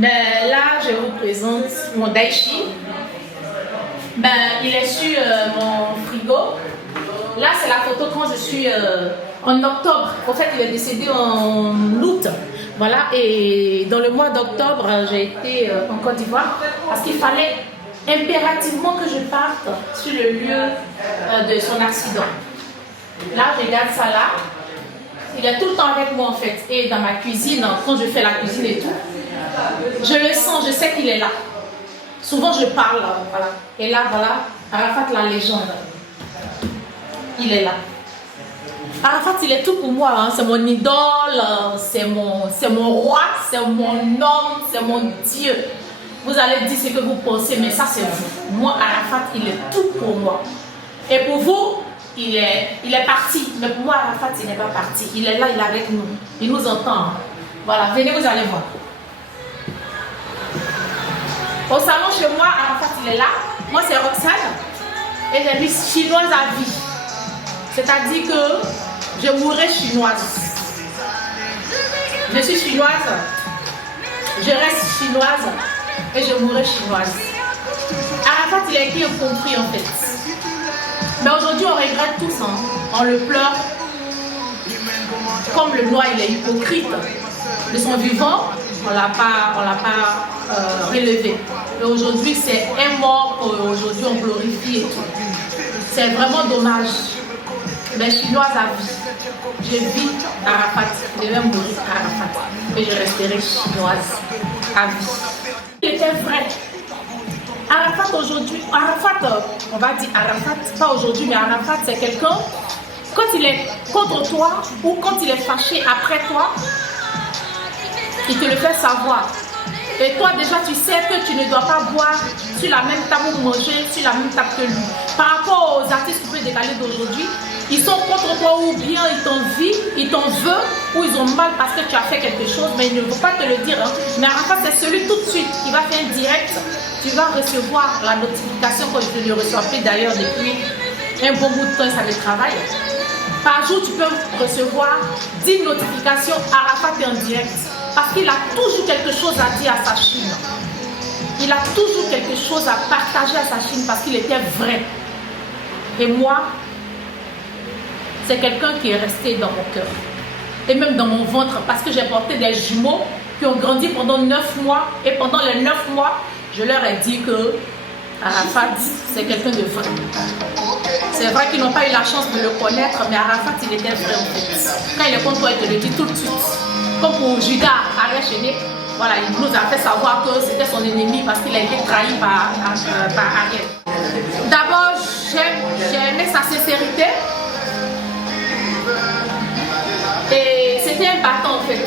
Ben, là, je vous présente mon daichi. Ben, il est sur mon frigo. Là, c'est la photo quand je suis en octobre. En fait, il est décédé en août. Voilà, et dans le mois d'octobre, j'ai été en Côte d'Ivoire parce qu'il fallait impérativement que je parte sur le lieu de son accident. Là, je garde ça là. Il est tout le temps avec moi en fait. Et dans ma cuisine, quand je fais la cuisine et tout, je le sens, je sais qu'il est là. Souvent je parle, voilà. Et là, voilà, Arafat la légende. Il est là. Arafat, il est tout pour moi, hein. C'est mon idole, c'est mon roi, c'est mon homme, c'est mon Dieu. Vous allez dire ce que vous pensez, mais ça c'est vous. Moi, Arafat, il est tout pour moi. Et pour vous, il est parti. Mais pour moi, Arafat, il n'est pas parti. Il est là, il est avec nous. Il nous entend. Voilà, venez, vous allez voir. Au salon chez moi, Arafat, il est là. Moi, c'est Roxane. Et j'ai dit chinoise à vie. C'est-à-dire que je mourrai chinoise. Je suis chinoise. Je reste chinoise. Et je mourrai chinoise. Arafat, il a été incompris en fait. Mais aujourd'hui, on regrette tous. Hein. On le pleure. Comme le noir, il est hypocrite. De son vivant, on ne l'a pas relevé. Mais aujourd'hui, c'est un mort qu'aujourd'hui on glorifie et tout. C'est vraiment dommage. Mais chinoise à vie. Je vis Arafat. Je vais mourir Arafat. Et je resterai chinoise à vie. Il était vrai. Arafat aujourd'hui, Arafat, on va dire Arafat, pas aujourd'hui, mais Arafat c'est quelqu'un, quand il est contre toi ou quand il est fâché après toi, il te le fait savoir. Et toi déjà tu sais que tu ne dois pas boire sur la même table ou manger sur la même table que lui. Par rapport aux artistes coupés décalés d'aujourd'hui, ils sont contre toi ou bien ils t'envient, ils t'en veulent ou ils ont mal parce que tu as fait quelque chose, mais ils ne vont pas te le dire. Hein. Mais Arafat c'est celui tout de suite qui va faire un direct. Tu vas recevoir la notification que je ne le reçois plus d'ailleurs depuis un bon bout de temps, ça me travaille. Par jour, tu peux recevoir 10 notifications Arafat est en direct. Parce qu'il a toujours quelque chose à dire à sa Chine. Il a toujours quelque chose à partager à sa Chine parce qu'il était vrai. Et moi, c'est quelqu'un qui est resté dans mon cœur. Et même dans mon ventre parce que j'ai porté des jumeaux qui ont grandi pendant 9 mois. Et pendant les 9 mois, je leur ai dit que Arafat, c'est quelqu'un de vrai. C'est vrai qu'ils n'ont pas eu la chance de le connaître, mais Arafat, il était vrai en fait. Quand il est contre toi, il te le dit tout de suite. Comme pour Judas, Ariel, voilà, il nous a fait savoir que c'était son ennemi parce qu'il a été trahi par Ariel. D'abord, j'ai aimé sa sincérité. Et c'était un battant en fait.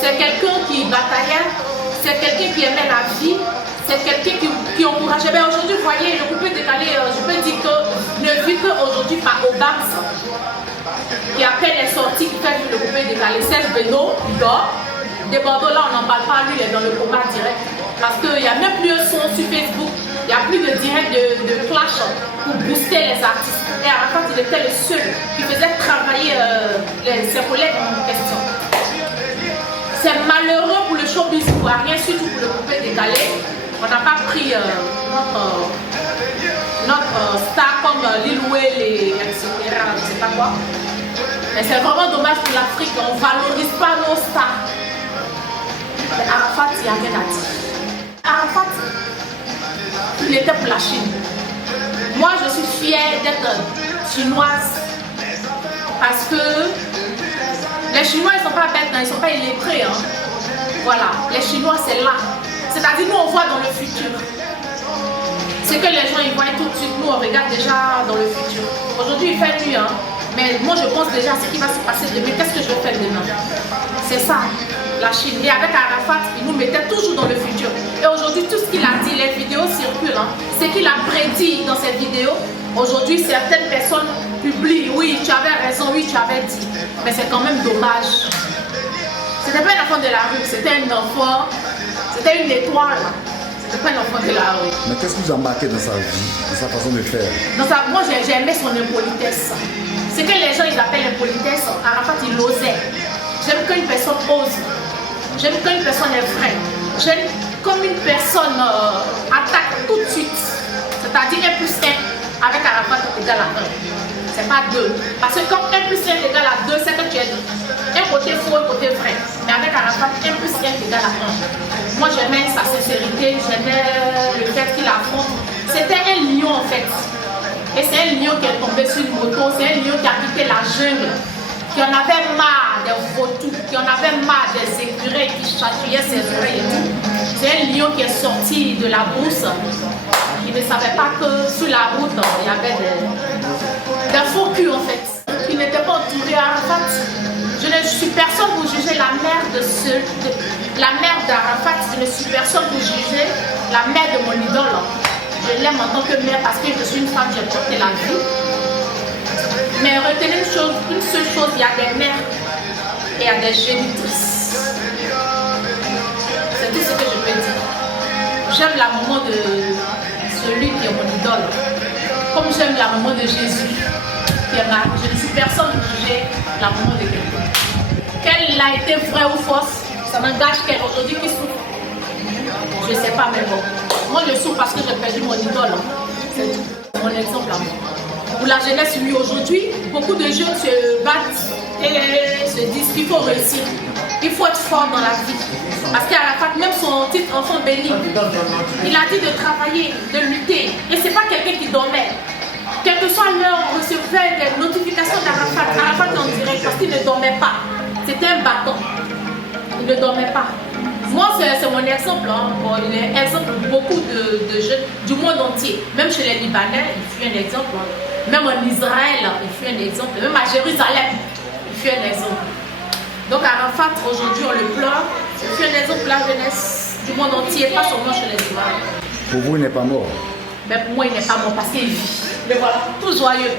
C'est quelqu'un qui bataillait, c'est quelqu'un qui aimait la vie. C'est quelqu'un qui encourageait. Mais aujourd'hui, vous voyez, le coupé décalé, je peux dire que ne vit qu'aujourd'hui par Obams, qui à peine est sorti, qui fait le coupé décalé. Serge Beno, il dort. Des Bordeaux, là, on n'en parle pas, lui, il est dans le coma direct. Parce qu'il n'y a même plus un son sur Facebook, il n'y a plus de direct de clash pour booster les artistes. Et Arafat, il était le seul qui faisait travailler ses collègues en question. C'est malheureux pour le showbiz ivoirien, surtout pour le coupé décalé. On n'a pas pris notre star comme Lil Wayne et etc. Je ne sais pas quoi. Mais c'est vraiment dommage pour l'Afrique. On ne valorise pas nos stars. Mais Arafat, il n'y a rien à dire. Arafat, il était pour la Chine. Moi, je suis fière d'être chinoise. Parce que les Chinois, ils ne sont pas bêtes, ils ne sont pas illettrés. Hein. Voilà, les Chinois, c'est là. C'est-à-dire, nous, on voit dans le futur. C'est que les gens, ils voient tout de suite. Nous, on regarde déjà dans le futur. Aujourd'hui, il fait nuit, hein. Mais moi, je pense déjà à ce qui va se passer demain. Qu'est-ce que je vais faire demain? C'est ça, la Chine. Et avec Arafat, il nous mettait toujours dans le futur. Et aujourd'hui, tout ce qu'il a dit, les vidéos circulent. Hein. Ce qu'il a prédit dans ces vidéos, aujourd'hui, certaines personnes publient. Oui, tu avais raison, oui, tu avais dit. Mais c'est quand même dommage. C'était pas un enfant de la rue, c'était un enfant. C'était une étoile. C'était pas un enfant de la rue. Mais qu'est-ce que vous embarquez dans sa vie, dans sa façon de faire? Moi, j'ai aimé son impolitesse. Ce que les gens ils appellent impolitesse, Arafat, il osait. J'aime qu'une personne ose. J'aime qu'une personne est vraie. comme une personne attaque tout de suite, c'est-à-dire 1 plus 1 avec Arafat égale à 1. C'est pas 2. Parce que quand 1 plus 1 égale à 2, c'est que tu as un côté faux, un côté vrai. Mais avec Arafat, 1 plus 1 égale à 1. Moi, j'aimais sa sincérité, j'aimais le fait qu'il affronte. C'était un lion en fait. Et c'est un lion qui est tombé sur une moto, c'est un lion qui a quitté la jungle, qui en avait marre des vautours, qui en avait marre des écureuils qui chatouillaient ses oreilles et tout. C'est un lion qui est sorti de la brousse. Il ne savait pas que sur la route, il y avait des faux culs en fait. Il n'était pas entouré à Arafat. Je ne suis personne pour juger la mère la mère d'Arafat. Je ne suis personne pour juger la mère de mon idole. Je l'aime en tant que mère parce que je suis une femme, j'ai porté la vie. Mais retenez une seule chose, il y a des mères et il y a des génitrices. C'est tout ce que je peux dire. J'aime la maman de celui qui est mon idole. Comme j'aime la maman de Jésus, qui est Marie. Je ne suis personne pour juger la maman de quelqu'un. Qu'elle a été vraie ou fausse, ça m'engage qu'elle aujourd'hui qui souffre. Je ne sais pas, mais bon. Moi, je souffre parce que j'ai perdu mon idole. C'est mon exemple à moi. Pour la jeunesse, oui, aujourd'hui, beaucoup de jeunes se battent et se disent qu'il faut réussir. Il faut être fort dans la vie. Parce qu'Arafat, même son titre enfant béni, il a dit de travailler, de lutter. Et ce n'est pas quelqu'un qui dormait. Quelle que soit l'heure, on recevait des notifications d'Arafat. Arafat en direct parce qu'il ne dormait pas. C'était un bâton. Il ne dormait pas. Moi, c'est mon exemple. Hein. Bon, il est exemple pour beaucoup de jeunes du monde entier. Même chez les Libanais, il fut un exemple. Hein. Même en Israël, il fut un exemple. Même à Jérusalem, il fut un exemple. Donc Arafat, aujourd'hui, on le pleure. Il fut un exemple pour la jeunesse du monde entier, pas seulement chez les Libanais. Pour vous, il n'est pas mort? Mais pour moi, il n'est pas mort parce qu'il vit. Mais voilà, tout joyeux.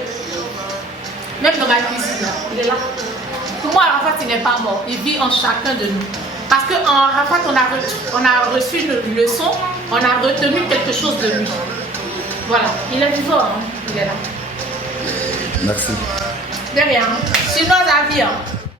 Même dans ma cuisine, il est là. Pour moi, Arafat, il n'est pas mort. Il vit en chacun de nous. Parce qu'en Arafat, on a reçu une leçon, on a retenu quelque chose de lui. Voilà, il est vivant, hein. Il est là. Merci. De rien. Sur nos avis. Hein.